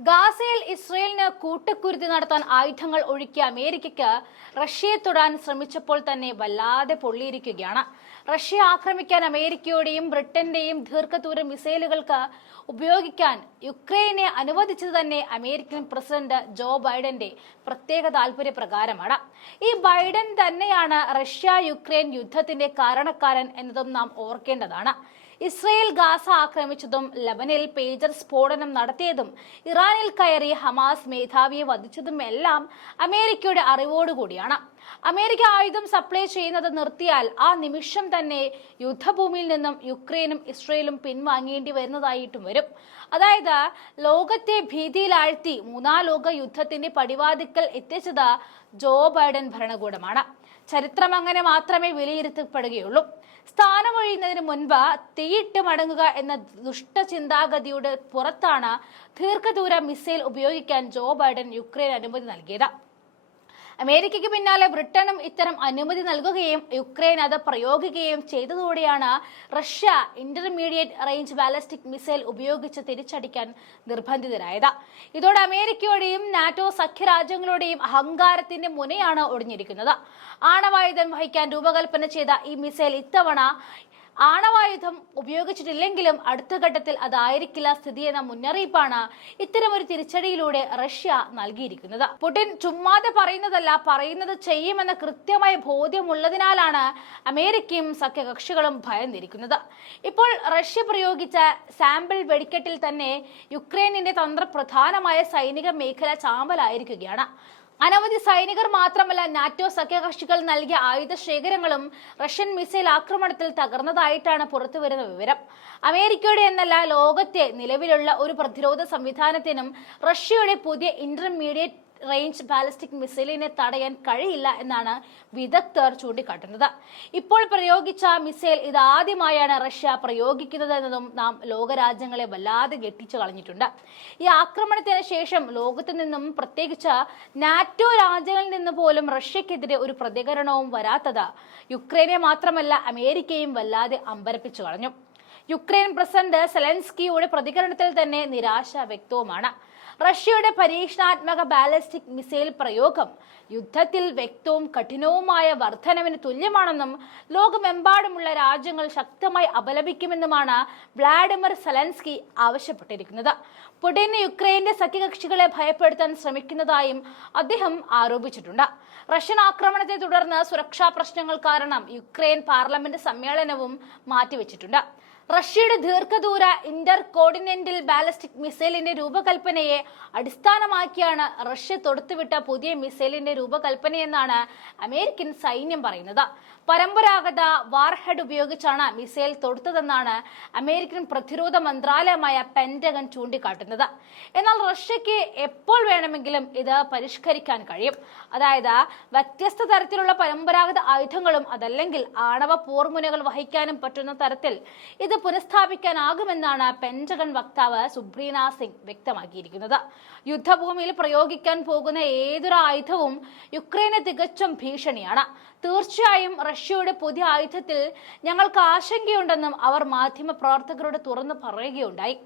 ഗാസയിൽ ഇസ്രയേലിന് കൂട്ടക്കുരുതി നടത്താൻ ആയുധങ്ങൾ ഒഴുക്കിയ അമേരിക്കയ്ക്ക് റഷ്യയെ തൊടാൻ ശ്രമിച്ചപ്പോൾ തന്നെ വല്ലാതെ പൊള്ളിയിരിക്കുകയാണ്. റഷ്യ ആക്രമിക്കാൻ അമേരിക്കയുടെയും ബ്രിട്ടന്റെയും ദീർഘദൂര മിസൈലുകൾക്ക് ഉപയോഗിക്കാൻ യുക്രൈനെ അനുവദിച്ചത് തന്നെ അമേരിക്കൻ പ്രസിഡന്റ് ജോ ബൈഡന്റെ പ്രത്യേക താല്പര്യപ്രകാരമാണ് ഈ ബൈഡൻ തന്നെയാണ് റഷ്യ യുക്രൈൻ യുദ്ധത്തിന്റെ കാരണക്കാരൻ എന്നതും നാം ഓർക്കേണ്ടതാണ്. ഇസ്രയേൽ ഗാസ ആക്രമിച്ചതും ലബനിൽ പേജർ സ്ഫോടനം നടത്തിയതും ഇറാനിൽ കയറി ഹമാസ് മേധാവിയെ വധിച്ചതും എല്ലാം അമേരിക്കയുടെ അറിവോടുകൂടിയാണ്. അമേരിക്ക ആയുധം സപ്ലൈ ചെയ്യുന്നത് നിർത്തിയാൽ ആ നിമിഷം തന്നെ യുദ്ധഭൂമിയിൽ നിന്നും യുക്രൈനും ഇസ്രയേലും പിൻവാങ്ങേണ്ടി വരുന്നതായിട്ടും വരും. അതായത് ലോകത്തെ ഭീതിയിലാഴ്ത്തി മൂന്നാം ലോക യുദ്ധത്തിന്റെ പടിവാതിക്കൽ എത്തിച്ചത് ജോ ബൈഡൻ ഭരണകൂടമാണ്. ചരിത്രം അങ്ങനെ മാത്രമേ വിലയിരുത്തപ്പെടുകയുള്ളൂ. സ്ഥാനമൊഴിയുന്നതിന് മുൻപ് തീയിട്ട് മടങ്ങുക എന്ന ദുഷ്ടചിന്താഗതിയുടെ പുറത്താണ് ദീർഘദൂര മിസൈൽ ഉപയോഗിക്കാൻ ജോ ബൈഡൻ യുക്രൈൻ അനുമതി നൽകിയത്. അമേരിക്കയ്ക്ക് പിന്നാലെ ബ്രിട്ടനും ഇത്തരം അനുമതി നൽകുകയും യുക്രൈൻ അത് പ്രയോഗിക്കുകയും ചെയ്തതോടെയാണ് Russia intermediate range ballistic missile ഉപയോഗിച്ച് തിരിച്ചടിക്കാൻ നിർബന്ധിതരായത്. ഇതോടെ അമേരിക്കയുടെയും നാറ്റോ സഖ്യരാജ്യങ്ങളുടെയും അഹങ്കാരത്തിന്റെ മുനയാണ് ഒടിഞ്ഞിരിക്കുന്നത്. ആണവായുധം വഹിക്കാൻ രൂപകൽപ്പന ചെയ്ത ഈ മിസൈൽ ഇത്തവണ ആണവായുധം ഉപയോഗിച്ചിട്ടില്ലെങ്കിലും അടുത്ത ഘട്ടത്തിൽ അതായിരിക്കില്ല സ്ഥിതി എന്ന മുന്നറിയിപ്പാണ് ഇത്തരമൊരു തിരിച്ചടിയിലൂടെ റഷ്യ നൽകിയിരിക്കുന്നത്. പുടിൻ ചുമ്മാതെ പറയുന്നതല്ല പറയുന്നത് ചെയ്യുമെന്ന കൃത്യമായ ബോധ്യമുള്ളതിനാലാണ് അമേരിക്കയും സഖ്യകക്ഷികളും ഭയന്നിരിക്കുന്നത്. ഇപ്പോൾ റഷ്യ പ്രയോഗിച്ച സാമ്പിൾ വെടിക്കെട്ടിൽ തന്നെ യുക്രൈനിന്റെ തന്ത്രപ്രധാനമായ സൈനിക മേഖല ചാമ്പലായിരിക്കുകയാണ്. അനവധി സൈനികർ മാത്രമല്ല നാറ്റോ സഖ്യകക്ഷികൾ നൽകിയ ആയുധ ശേഖരങ്ങളും റഷ്യൻ മിസൈൽ ആക്രമണത്തിൽ തകർന്നതായിട്ടാണ് പുറത്തുവരുന്ന വിവരം. അമേരിക്കയുടെ എന്നല്ല ലോകത്തെ നിലവിലുള്ള ഒരു പ്രതിരോധ സംവിധാനത്തിനും റഷ്യയുടെ പുതിയ ഇന്റർമീഡിയറ്റ് റേഞ്ച് ബാലിസ്റ്റിക് മിസൈലിനെ തടയാൻ കഴിയില്ല എന്നാണ് വിദഗ്ധർ ചൂണ്ടിക്കാട്ടുന്നത്. ഇപ്പോൾ പ്രയോഗിച്ച മിസൈൽ ഇത് ഇതാദ്യമായാണ് റഷ്യ പ്രയോഗിക്കുന്നത് എന്നതും നാം ലോകരാജ്യങ്ങളെ വല്ലാതെ ഞെട്ടിച്ചു കളഞ്ഞിട്ടുണ്ട്. ഈ ആക്രമണത്തിന് ശേഷം ലോകത്തു നിന്നും പ്രത്യേകിച്ച് നാറ്റോ രാജ്യങ്ങളിൽ നിന്ന് പോലും റഷ്യക്കെതിരെ ഒരു പ്രതികരണവും വരാത്തത് യുക്രൈനെ മാത്രമല്ല അമേരിക്കയും വല്ലാതെ അമ്പരപ്പിച്ചു കളഞ്ഞു. യുക്രൈൻ പ്രസിഡന്റ് സെലൻസ്കിയുടെ പ്രതികരണത്തിൽ തന്നെ നിരാശ വ്യക്തവുമാണ്. റഷ്യയുടെ പരീക്ഷണാത്മക ബാലിസ്റ്റിക് മിസൈൽ പ്രയോഗം യുദ്ധത്തിൽ വ്യക്തവും കഠിനവുമായ വർധനവിന് തുല്യമാണെന്നും ലോകമെമ്പാടുമുള്ള രാജ്യങ്ങൾ ശക്തമായി അപലപിക്കുമെന്നുമാണ് വ്ളാഡിമിർ സെലൻസ്കി ആവശ്യപ്പെട്ടിരിക്കുന്നത്. പുടിന് യുക്രൈന്റെ സഖ്യകക്ഷികളെ ഭയപ്പെടുത്താൻ ശ്രമിക്കുന്നതായും അദ്ദേഹം ആരോപിച്ചിട്ടുണ്ട്. റഷ്യൻ ആക്രമണത്തെ തുടർന്ന് സുരക്ഷാ പ്രശ്നങ്ങൾ കാരണം യുക്രൈൻ പാർലമെന്റ് സമ്മേളനവും മാറ്റിവെച്ചിട്ടുണ്ട്. റഷ്യയുടെ ദീർഘദൂര ഇന്റർ കോർഡിനെന്റൽ ബാലിസ്റ്റിക് മിസൈലിന്റെ രൂപകൽപ്പനയെ അടിസ്ഥാനമാക്കിയാണ് റഷ്യ തൊടുത്തുവിട്ട പുതിയ മിസൈലിന്റെ രൂപകൽപ്പനയെന്നാണ് അമേരിക്കൻ സൈന്യം പറയുന്നത്. പരമ്പരാഗത വാർഹെഡ് ഉപയോഗിച്ചാണ് മിസൈൽ തൊടുത്തതെന്നാണ് അമേരിക്കൻ പ്രതിരോധ മന്ത്രാലയമായ പെന്റഗൺ ചൂണ്ടിക്കാട്ടുന്നത്. എന്നാൽ റഷ്യക്ക് എപ്പോൾ വേണമെങ്കിലും ഇത് പരിഷ്കരിക്കാൻ കഴിയും? അതായത് വ്യത്യസ്ത തരത്തിലുള്ള പരമ്പരാഗത ആയുധങ്ങളും അതല്ലെങ്കിൽ ആണവ പോർമുനകൾ വഹിക്കാനും പറ്റുന്ന തരത്തിൽ ഇത് പുനഃസ്ഥാപിക്കാനാകുമെന്നാണ് പെന്റഗൺ വക്താവ് സുബ്രീന സിംഗ് വ്യക്തമാക്കിയിരിക്കുന്നത്. യുദ്ധഭൂമിയിൽ പ്രയോഗിക്കാൻ പോകുന്ന ഏതൊരു ആയുധവും യുക്രൈന് തികച്ചും ഭീഷണിയാണ്. തീർച്ചയായും റഷ്യയുടെ പുതിയ ആയുധത്തിൽ ഞങ്ങൾക്ക് ആശങ്കയുണ്ടെന്നും അവർ മാധ്യമ പ്രവർത്തകരോട് തുറന്നു പറയുകയുണ്ടായി.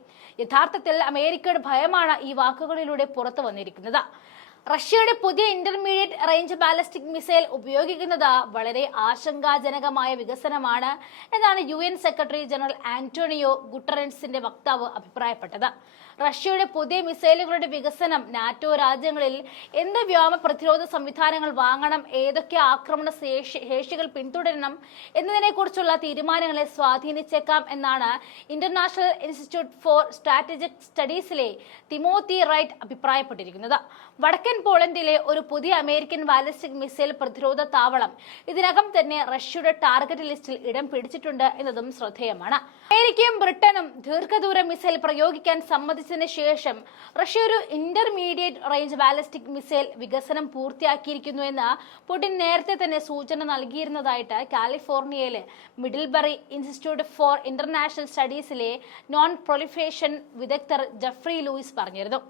യഥാർത്ഥത്തിൽ അമേരിക്കയുടെ ഭയമാണ് ഈ വാക്കുകളിലൂടെ പുറത്തു വന്നിരിക്കുന്നത്. റഷ്യയുടെ പുതിയ ഇന്റർമീഡിയറ്റ് റേഞ്ച് ബാലിസ്റ്റിക് മിസൈൽ ഉപയോഗിക്കുന്നത് വളരെ ആശങ്കാജനകമായ വികസനമാണ് എന്നാണ് യു സെക്രട്ടറി ജനറൽ ആന്റോണിയോ ഗുട്ടറൻസിന്റെ വക്താവ് അഭിപ്രായപ്പെട്ടത്. റഷ്യയുടെ പുതിയ മിസൈലുകളുടെ വികസനം നാറ്റോ രാജ്യങ്ങളിൽ എന്ത് വ്യോമ പ്രതിരോധ സംവിധാനങ്ങൾ വാങ്ങണം ഏതൊക്കെ ആക്രമണ ശേഷികൾ പിന്തുടരണം എന്നതിനെക്കുറിച്ചുള്ള തീരുമാനങ്ങളെ സ്വാധീനിച്ചേക്കാം എന്നാണ് ഇന്റർനാഷണൽ ഇൻസ്റ്റിറ്റ്യൂട്ട് ഫോർ സ്ട്രാറ്റജിക് സ്റ്റഡീസിലെ തിമോത്തി റൈറ്റ് അഭിപ്രായപ്പെട്ടിരിക്കുന്നത്. വടക്കൻ പോളണ്ടിലെ ഒരു പുതിയ അമേരിക്കൻ ബാലിസ്റ്റിക് മിസൈൽ പ്രതിരോധ താവളം ഇതിനകം തന്നെ റഷ്യയുടെ ടാർഗറ്റ് ലിസ്റ്റിൽ ഇടം പിടിച്ചിട്ടുണ്ട് എന്നതും ശ്രദ്ധേയമാണ്. അമേരിക്കയും ബ്രിട്ടനും ദീർഘദൂര മിസൈൽ പ്രയോഗിക്കാൻ സമ്മതിച്ചതിന് ശേഷം റഷ്യ ഒരു ഇന്റർമീഡിയറ്റ് റേഞ്ച് ബാലിസ്റ്റിക് മിസൈൽ വികസനം പൂർത്തിയാക്കിയിരിക്കുന്നു എന്ന് പുടിൻ നേരത്തെ തന്നെ സൂചന നൽകിയിരുന്നതായിട്ട് കാലിഫോർണിയയിലെ മിഡിൽബറി ഇൻസ്റ്റിറ്റ്യൂട്ട് ഫോർ ഇന്റർനാഷണൽ സ്റ്റഡീസിലെ നോൺ പ്രൊലിഫേഷൻ വിദഗ്ധർ ജഫ്രി ലൂയിസ് പറഞ്ഞിരുന്നു.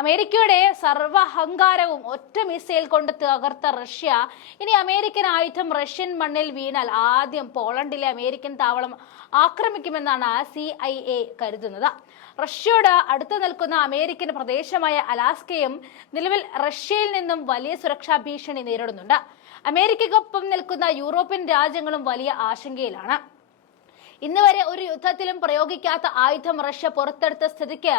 അമേരിക്കയുടെ സർവഹങ്കാരവും ഒറ്റ മിസൈൽ കൊണ്ട് തകർത്ത റഷ്യ ഇനി അമേരിക്കൻ ആയുധം റഷ്യൻ മണ്ണിൽ വീണാൽ ആദ്യം പോളണ്ടിലെ അമേരിക്കൻ താവളം ആക്രമിക്കുമെന്നാണ് സി ഐ എ കരുതുന്നത്. റഷ്യയോട് അടുത്തു നിൽക്കുന്ന അമേരിക്കൻ പ്രദേശമായ അലാസ്കയും നിലവിൽ റഷ്യയിൽ നിന്നും വലിയ സുരക്ഷാ ഭീഷണി നേരിടുന്നുണ്ട്. അമേരിക്കയ്ക്കൊപ്പം നിൽക്കുന്ന യൂറോപ്യൻ രാജ്യങ്ങളും വലിയ ആശങ്കയിലാണ്. ഇന്ന് വരെ ഒരു യുദ്ധത്തിലും പ്രയോഗിക്കാത്ത ആയുധം റഷ്യ പുറത്തെടുത്ത സ്ഥിതിക്ക്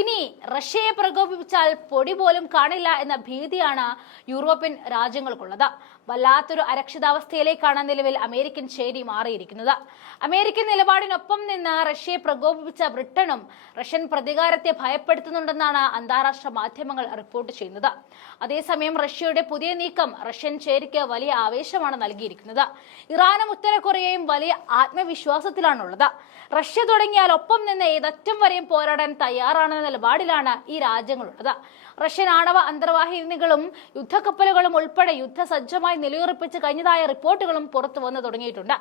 ഇനി റഷ്യയെ പ്രകോപിപ്പിച്ചാൽ പൊടി പോലും കാണില്ല എന്ന ഭീതിയാണ് യൂറോപ്യൻ രാജ്യങ്ങൾക്കുള്ളത്. വല്ലാത്തൊരു അരക്ഷിതാവസ്ഥയിലേക്കാണ് നിലവിൽ അമേരിക്കൻ ശേരി മാറിയിരിക്കുന്നത്. അമേരിക്കൻ നിലപാടിനൊപ്പം നിന്ന് റഷ്യയെ പ്രകോപിപ്പിച്ച ബ്രിട്ടനും റഷ്യൻ പ്രതികാരത്തെ ഭയപ്പെടുത്തുന്നുണ്ടെന്നാണ് അന്താരാഷ്ട്ര മാധ്യമങ്ങൾ റിപ്പോർട്ട് ചെയ്യുന്നത്. അതേസമയം റഷ്യയുടെ പുതിയ നീക്കം റഷ്യൻ ചേരിക്ക് വലിയ ആവേശമാണ് നൽകിയിരിക്കുന്നത്. ഇറാനും ഉത്തര കൊറിയയും വലിയ ആത്മവിശ്വാസത്തിലാണുള്ളത് റഷ്യ തുടങ്ങിയാൽ ഒപ്പം നിന്ന് ഏതറ്റം വരെയും പോരാടാൻ തയ്യാറാണെന്ന നിലപാടിലാണ് ഈ രാജ്യങ്ങളുള്ളത്. റഷ്യൻ ആണവ അന്തർവാഹിനികളും യുദ്ധക്കപ്പലുകളും ഉൾപ്പെടെ യുദ്ധസജ്ജമായി നിലയുറപ്പിച്ച് കഴിഞ്ഞതായ റിപ്പോർട്ടുകളും പുറത്തു വന്നു തുടങ്ങിയിട്ടുണ്ട്.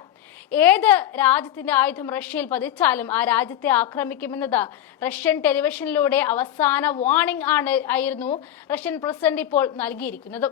ഏത് രാജ്യത്തിന്റെ ആയുധം റഷ്യയിൽ പതിച്ചാലും ആ രാജ്യത്തെ ആക്രമിക്കുമെന്നത് റഷ്യൻ ടെലിവിഷനിലൂടെ അവസാന വാർണിംഗ് ആണ് ആയിരുന്നു റഷ്യൻ പ്രസിഡന്റ് ഇപ്പോൾ നൽകിയിരിക്കുന്നത്.